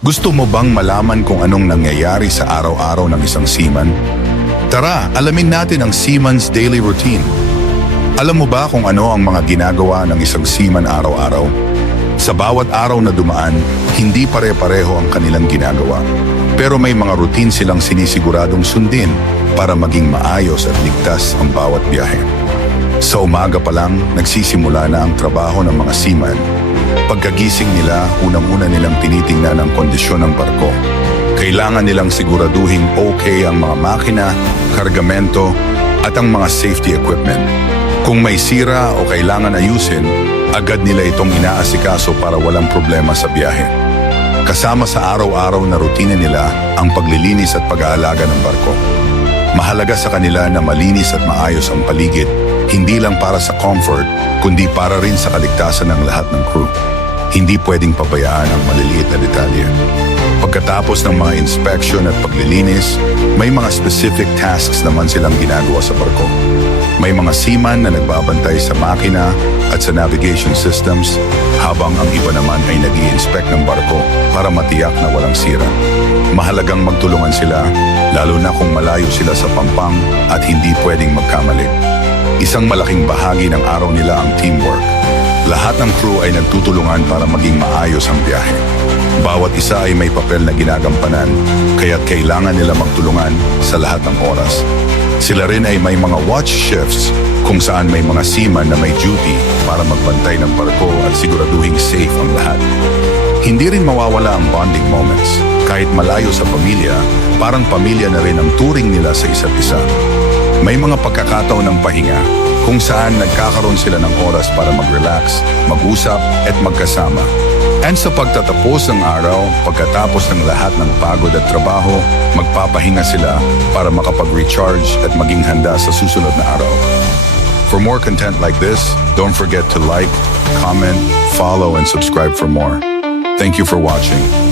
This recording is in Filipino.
Gusto mo bang malaman kung anong nangyayari sa araw-araw ng isang seaman? Tara, alamin natin ang seaman's daily routine. Alam mo ba kung ano ang mga ginagawa ng isang seaman araw-araw? Sa bawat araw na dumaan, hindi pare-pareho ang kanilang ginagawa. Pero may mga routine silang sinisiguradong sundin para maging maayos at ligtas ang bawat biyahe. Sa umaga pa lang, nagsisimula na ang trabaho ng mga seaman. Pagkagising nila, unang-una nilang tinitingnan ang kondisyon ng barko. Kailangan nilang siguraduhing okay ang mga makina, kargamento, at ang mga safety equipment. Kung may sira o kailangan ayusin, agad nila itong inaasikaso para walang problema sa biyahe. Kasama sa araw-araw na rutine nila ang paglilinis at pag-aalaga ng barko. Mahalaga sa kanila na malinis at maayos ang paligid, hindi lang para sa comfort, kundi para rin sa kaligtasan ng lahat ng crew. Hindi pwedeng pabayaan ang maliliit na detalye. Pagkatapos ng mga inspection at paglilinis, may mga specific tasks naman silang ginagawa sa barko. May mga seaman na nagbabantay sa makina at sa navigation systems, habang ang iba naman ay nag-i-inspect ng barko para matiyak na walang sira. Mahalagang magtulungan sila, lalo na kung malayo sila sa pampang at hindi pwedeng magkamali. Isang malaking bahagi ng araw nila ang teamwork. Lahat ng crew ay nagtutulungan para maging maayos ang biyahe. Bawat isa ay may papel na ginagampanan, kaya't kailangan nila magtulungan sa lahat ng oras. Sila rin ay may mga watch shifts kung saan may mga seaman na may duty para magbantay ng barko at siguraduhing safe ang lahat. Hindi rin mawawala ang bonding moments. Kahit malayo sa pamilya, parang pamilya na rin ang turing nila sa isa't isa. May mga pagkakataon ng pahinga kung saan nagkakaroon sila ng oras para mag-relax, mag-usap at magkasama. And sa pagtatapos ng araw, pagkatapos ng lahat ng pagod at trabaho, magpapahinga sila para makapag-recharge at maging handa sa susunod na araw. For more content like this, don't forget to like, comment, follow, and subscribe for more. Thank you for watching.